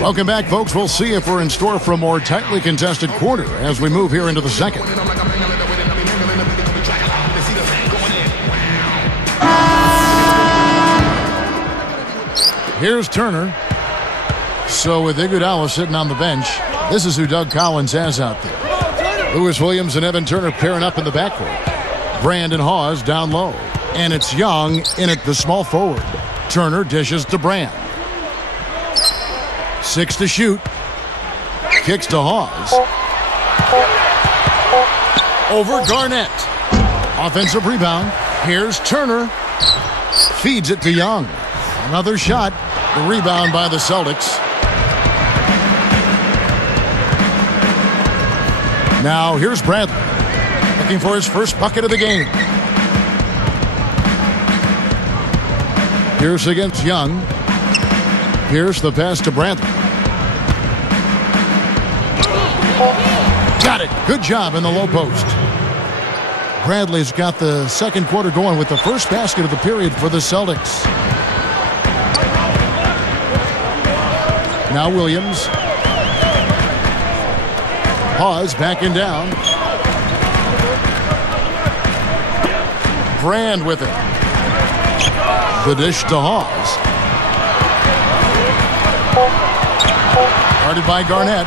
Welcome back, folks. We'll see if we're in store for a more tightly contested quarter as we move here into the second. Here's Turner. So with Iguodala sitting on the bench, this is who Doug Collins has out there. Lewis Williams and Evan Turner pairing up in the backcourt. Brandon Hawes down low. And it's Young in at the small forward. Turner dishes to Brand. 6 to shoot. Kicks to Hawes. Over Garnett. Offensive rebound. Here's Turner. Feeds it to Young. Another shot. The rebound by the Celtics. Now here's Bradley. Looking for his first bucket of the game. Pierce against Young. Pierce the pass to Bradley. Got it. Good job in the low post. Bradley's got the second quarter going with the first basket of the period for the Celtics. Now Williams. Hawes backing down. Brand with it. The dish to Hawes. Guarded by Garnett.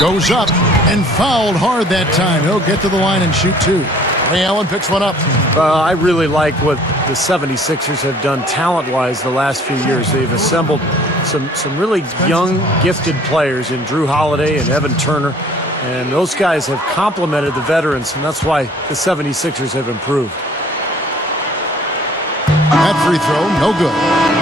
Goes up and fouled hard that time. He'll get to the line and shoot two. Ray Allen picks one up. I really like what the 76ers have done talent-wise the last few years. They've assembled some really young, gifted players in Drew Holiday and Evan Turner. And those guys have complemented the veterans, and that's why the 76ers have improved. That free throw, no good.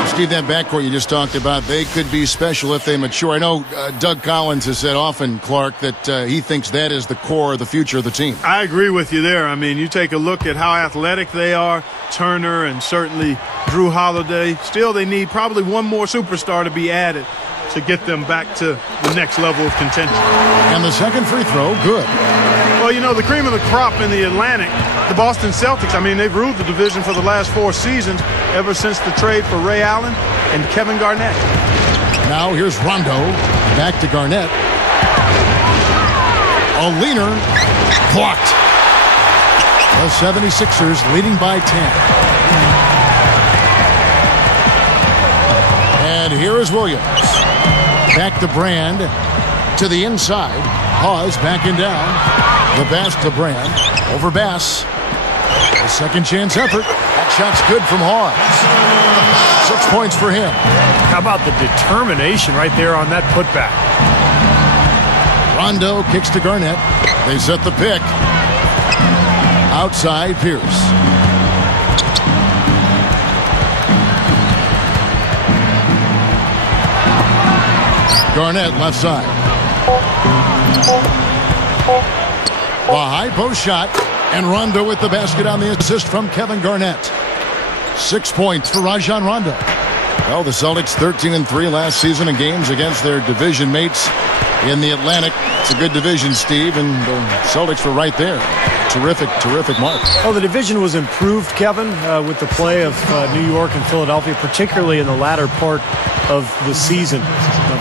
Steve, that backcourt you just talked about, they could be special if they mature. I know Doug Collins has said often, Clark, that he thinks that is the core of the future of the team. I agree with you there. I mean, you take a look at how athletic they are, Turner and certainly Drew Holiday. Still, they need probably one more superstar to be added to get them back to the next level of contention. And the second free throw, good. Well, you know, the cream of the crop in the Atlantic, the Boston Celtics, I mean, they've ruled the division for the last 4 seasons ever since the trade for Ray Allen and Kevin Garnett. Now here's Rondo. Back to Garnett. A leaner. Blocked. The 76ers leading by 10. And here is Williams. Back to Brand. To the inside. Hawes backing down. The pass to Brand. Over Bass. A second chance effort. That shot's good from Hawes. 6 points for him. How about the determination right there on that putback? Rondo kicks to Garnett. They set the pick. Outside Pierce. Garnett left side. The high post shot. And Rondo with the basket on the assist from Kevin Garnett. 6 points for Rajon Rondo. Well, the Celtics 13-3 last season in games against their division mates in the Atlantic. It's a good division, Steve, and the Celtics were right there. Terrific, terrific mark. Oh, the division was improved, Kevin, with the play of New York and Philadelphia, particularly in the latter part of the season.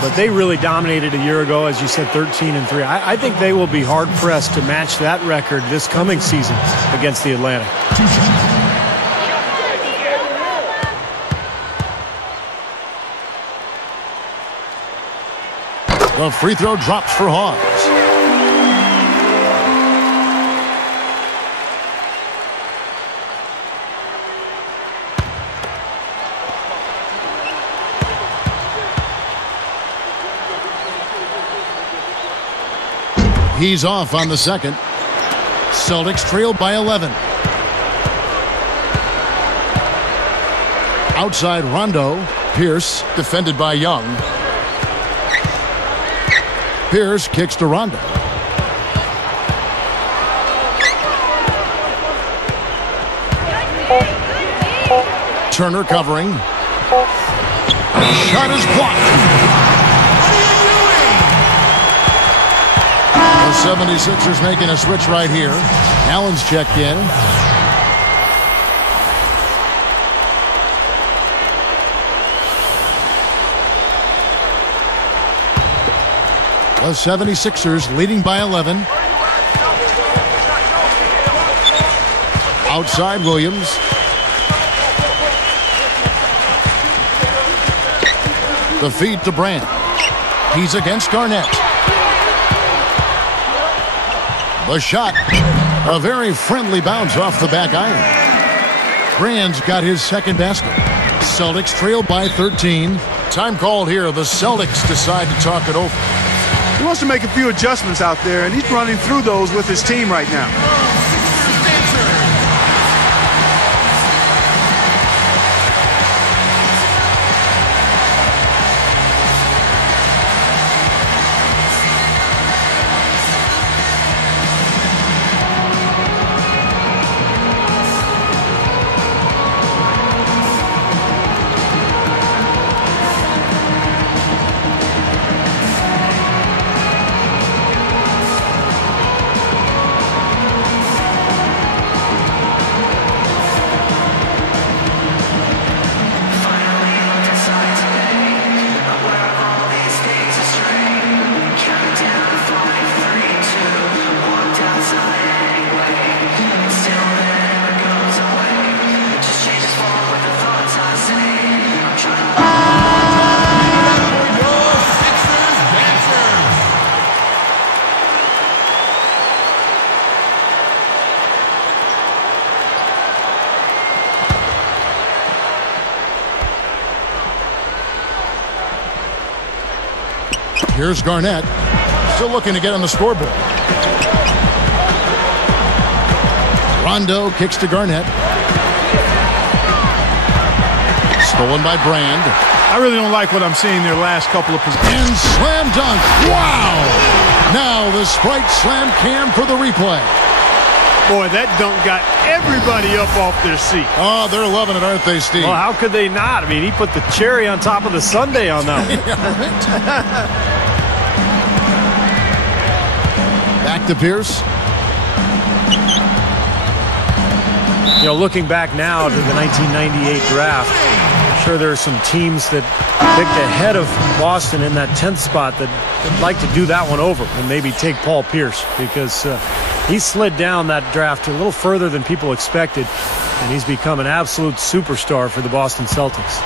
But they really dominated a year ago, as you said, 13-3. I think they will be hard-pressed to match that record this coming season against the Atlantic. The free throw drops for Hawes. He's off on the second. Celtics trailed by 11. Outside Rondo. Pierce defended by Young. Pierce kicks to Rondo. Turner covering. Shot is blocked. The 76ers making a switch right here. Allen's checked in. The 76ers leading by 11. Outside Williams. The feed to Brand. He's against Garnett. The shot. A very friendly bounce off the back iron. Brand's got his second basket. Celtics trail by 13. Time called here. The Celtics decide to talk it over. He wants to make a few adjustments out there, and he's running through those with his team right now. Here's Garnett, still looking to get on the scoreboard. Rondo kicks to Garnett. Stolen by Brand. I really don't like what I'm seeing their last couple of positions. And slam dunk. Wow! Now the Sprite slam cam for the replay. Boy, that dunk got everybody up off their seat. Oh, they're loving it, aren't they, Steve? Well, how could they not? I mean, he put the cherry on top of the sundae on that one. Back to Pierce. You know, looking back now to the 1998 draft, I'm sure there are some teams that picked ahead of Boston in that 10th spot that would like to do that one over and maybe take Paul Pierce, because he slid down that draft a little further than people expected, and he's become an absolute superstar for the Boston Celtics.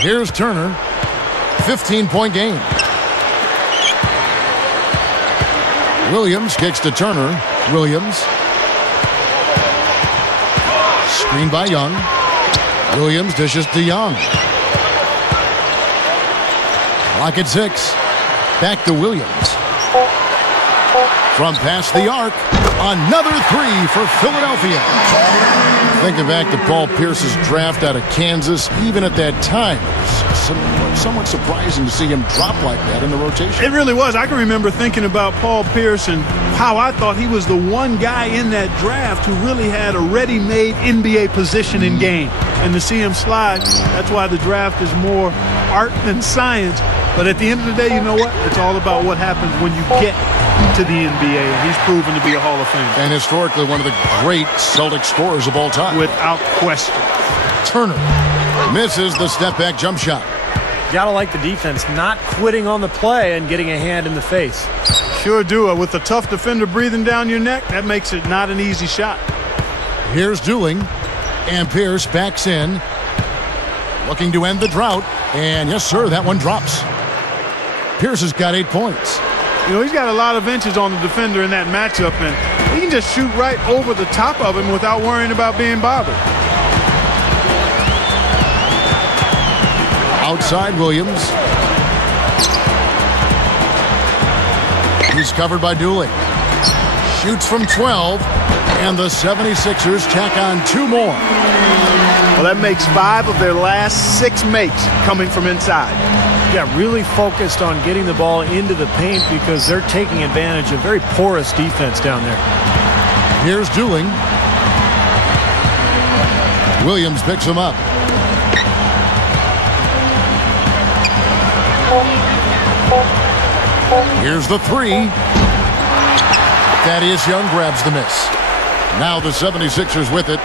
Here's Turner. 15-point game. Williams kicks to Turner. Williams. Screen by Young. Williams dishes to Young. Clock at 6. Back to Williams. From past the arc. Another three for Philadelphia. Thinking back to Paul Pierce's draft out of Kansas, even at that time, it was somewhat surprising to see him drop like that in the rotation. It really was. I can remember thinking about Paul Pierce and how I thought he was the one guy in that draft who really had a ready-made NBA position in game. And to see him slide, that's why the draft is more art than science. But at the end of the day, you know what? It's all about what happens when you get to the NBA, and he's proven to be a Hall of Famer. And historically, one of the great Celtic scorers of all time. Without question. Turner misses the step-back jump shot. Gotta like the defense not quitting on the play and getting a hand in the face. Sure do. With a tough defender breathing down your neck, that makes it not an easy shot. Here's Dooling, and Pierce backs in, looking to end the drought. And yes, sir, that one drops. Pierce has got 8 points. You know, he's got a lot of inches on the defender in that matchup, and he can just shoot right over the top of him without worrying about being bothered. Outside Williams. He's covered by Dooley. Shoots from 12, and the 76ers tack on 2 more. Well, that makes 5 of their last 6 makes coming from inside. Yeah, really focused on getting the ball into the paint because they're taking advantage of very porous defense down there. Here's Dooling. Williams picks him up. Here's the 3. Thaddeus Young grabs the miss. Now the 76ers with it.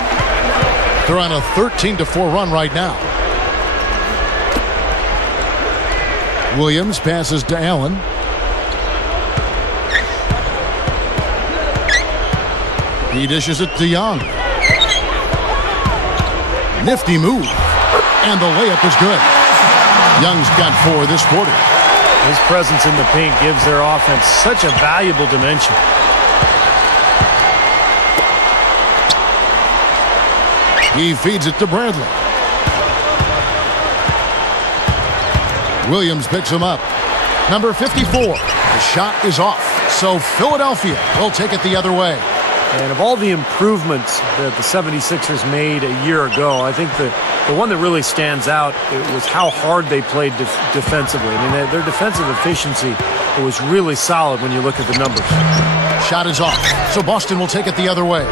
They're on a 13-4 run right now. Williams passes to Allen. He dishes it to Young. Nifty move. And the layup is good. Young's got 4 this quarter. His presence in the paint gives their offense such a valuable dimension. He feeds it to Bradley. Williams picks him up. Number 54. The shot is off. So Philadelphia will take it the other way. And of all the improvements that the 76ers made a year ago, I think the one that really stands out was how hard they played defensively. I mean, their defensive efficiency was really solid when you look at the numbers. Shot is off. So Boston will take it the other way.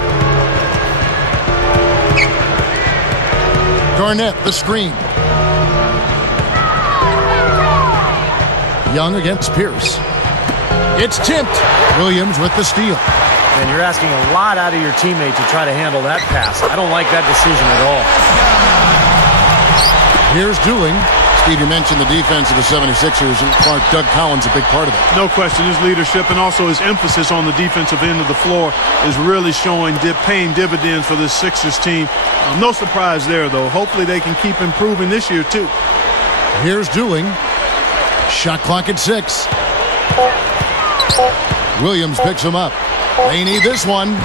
Garnett, the screen. Young against Pierce. It's tipped. Williams with the steal. And you're asking a lot out of your teammate to try to handle that pass. I don't like that decision at all. Here's Dooling. Steve, you mentioned the defense of the 76ers, and Clark, Doug Collins, a big part of it. No question, his leadership and also his emphasis on the defensive end of the floor is really paying dividends for this Sixers team. No surprise there, though. Hopefully they can keep improving this year, too. Here's Dooling. Shot clock at 6. Williams picks him up. They need this one.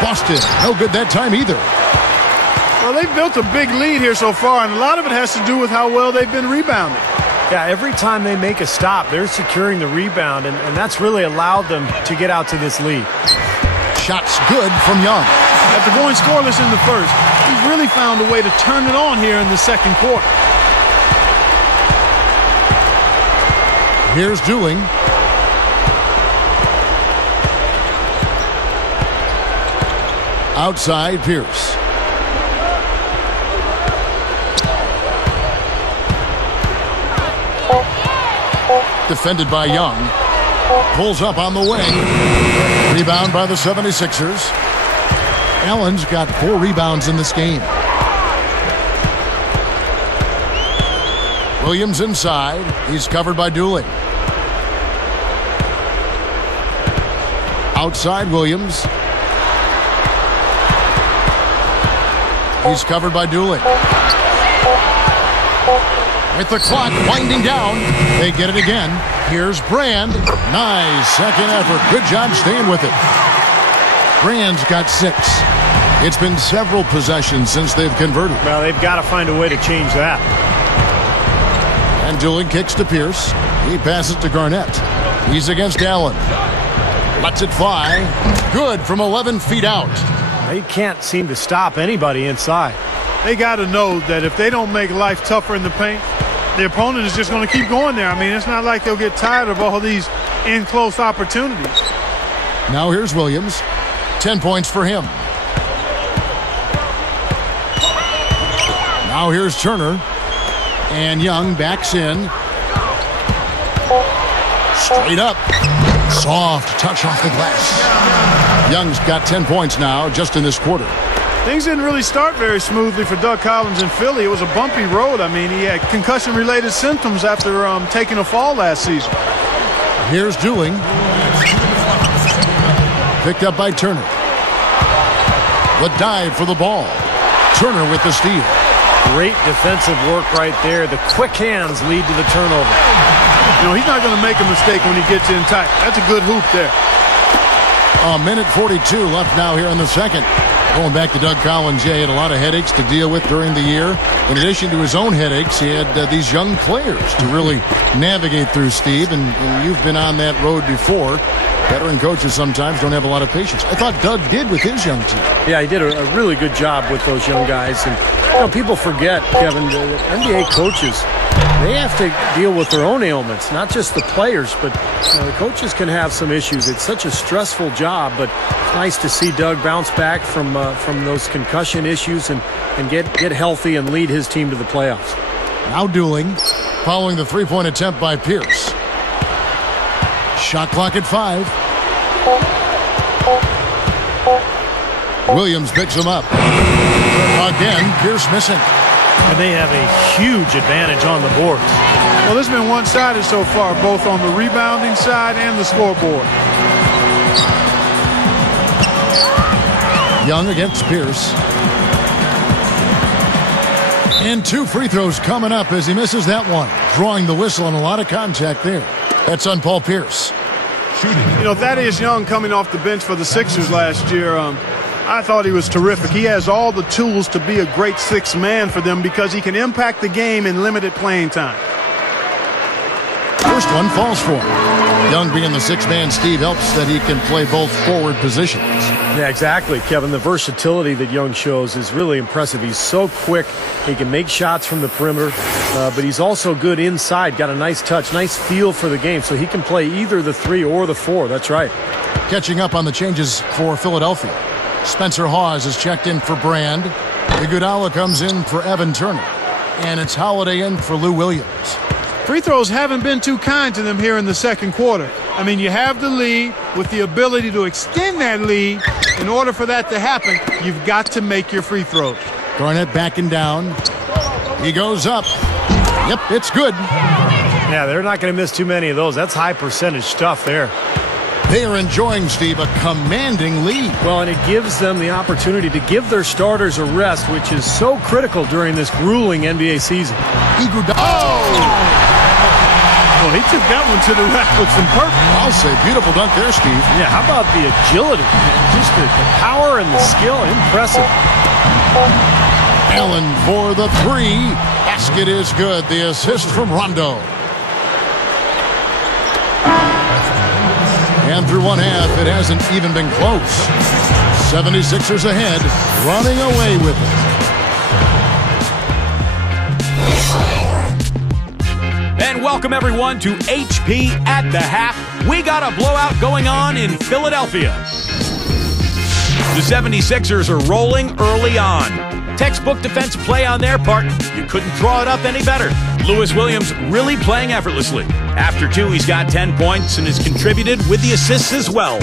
Boston, no good that time either. Well, they've built a big lead here so far, and a lot of it has to do with how well they've been rebounding. Yeah, every time they make a stop, they're securing the rebound, and that's really allowed them to get out to this lead. Shots good from Young. After going scoreless in the first, he's really found a way to turn it on here in the second quarter. Here's Dooling. Outside Pierce. Defended by Young. Pulls up on the wing. Rebound by the 76ers. Allen's got 4 rebounds in this game. Williams inside. He's covered by Dooling. Outside Williams. He's covered by Dooling. With the clock winding down, they get it again. Here's Brand. Nice second effort. Good job staying with it. Brand's got 6. It's been several possessions since they've converted. Well, they've got to find a way to change that. And Dooling kicks to Pierce. He passes to Garnett. He's against Allen. Lets it fly. Good from 11 feet out. They can't seem to stop anybody inside. They got to know that if they don't make life tougher in the paint, the opponent is just going to keep going there. I mean, it's not like they'll get tired of all these in-close opportunities. Now here's Williams. 10 points for him. Now here's Turner. And Young backs in. Straight up. Soft touch off the glass. Young's got 10 points now just in this quarter. Things didn't really start very smoothly for Doug Collins in Philly. It was a bumpy road. I mean, he had concussion-related symptoms after taking a fall last season. Here's Dooling. Picked up by Turner. The dive for the ball. Turner with the steal. Great defensive work right there. The quick hands lead to the turnover. You know, he's not going to make a mistake when he gets in tight. That's a good hoop there. A minute 42 left now here in the second. Going back to Doug Collins, he had a lot of headaches to deal with during the year. In addition to his own headaches, he had these young players to really navigate through, Steve. And you've been on that road before. Veteran coaches sometimes don't have a lot of patience. I thought Doug did with his young team. Yeah, he did a really good job with those young guys. And you know, people forget, Kevin, the NBA coaches, they have to deal with their own ailments, not just the players, but you know, the coaches can have some issues. It's such a stressful job, but it's nice to see Doug bounce back from those concussion issues and get healthy and lead his team to the playoffs. Now Dooling, following the three-point attempt by Pierce. Shot clock at 5. Williams picks him up. Again, Pierce missing. And they have a huge advantage on the boards. Well, this has been one-sided so far, both on the rebounding side and the scoreboard. Young against Pierce. And 2 free throws coming up as he misses that one. Drawing the whistle and a lot of contact there. That's on Paul Pierce. You know, Thaddeus Young coming off the bench for the Sixers last year, I thought he was terrific. He has all the tools to be a great sixth man for them because he can impact the game in limited playing time. First one falls for him. Young being the sixth man, Steve, helps that he can play both forward positions. Yeah, exactly, Kevin. The versatility that Young shows is really impressive. He's so quick. He can make shots from the perimeter, but he's also good inside. Got a nice touch, nice feel for the game, so he can play either the 3 or the 4. That's right. Catching up on the changes for Philadelphia. Spencer Hawes is checked in for Brand. Iguodala comes in for Evan Turner. And it's Holiday in for Lou Williams. Free throws haven't been too kind to them here in the second quarter. I mean, you have the lead. With the ability to extend that lead, in order for that to happen, you've got to make your free throws. Garnett backing down. He goes up. Yep, it's good. Yeah, they're not going to miss too many of those. That's high percentage stuff there. They are enjoying, Steve, a commanding lead. Well, and it gives them the opportunity to give their starters a rest, which is so critical during this grueling NBA season. Iguodala. Well, he took that one to the rack with some purpose. I'll say beautiful dunk there, Steve. Yeah, how about the agility? Just the power and the skill. Impressive. Allen for the 3. Basket is good. The assist from Rondo. And through one half, it hasn't even been close. 76ers ahead, running away with it. And welcome everyone to HP at the Half. We got a blowout going on in Philadelphia. The 76ers are rolling early on. Textbook defensive play on their part. You couldn't draw it up any better. Lewis Williams really playing effortlessly. After 2, he's got 10 points and has contributed with the assists as well.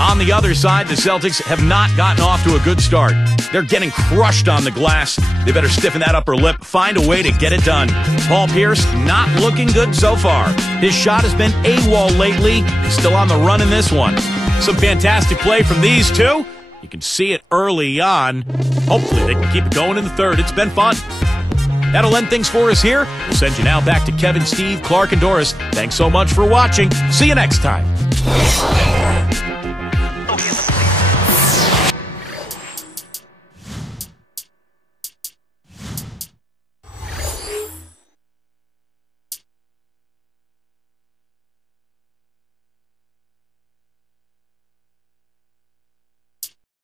On the other side, the Celtics have not gotten off to a good start. They're getting crushed on the glass. They better stiffen that upper lip, find a way to get it done. Paul Pierce not looking good so far. His shot has been AWOL lately. He's still on the run in this one. Some fantastic play from these two. You can see it early on. Hopefully they can keep it going in the third. It's been fun. That'll end things for us here. We'll send you now back to Kevin, Steve, Clark, and Doris. Thanks so much for watching. See you next time.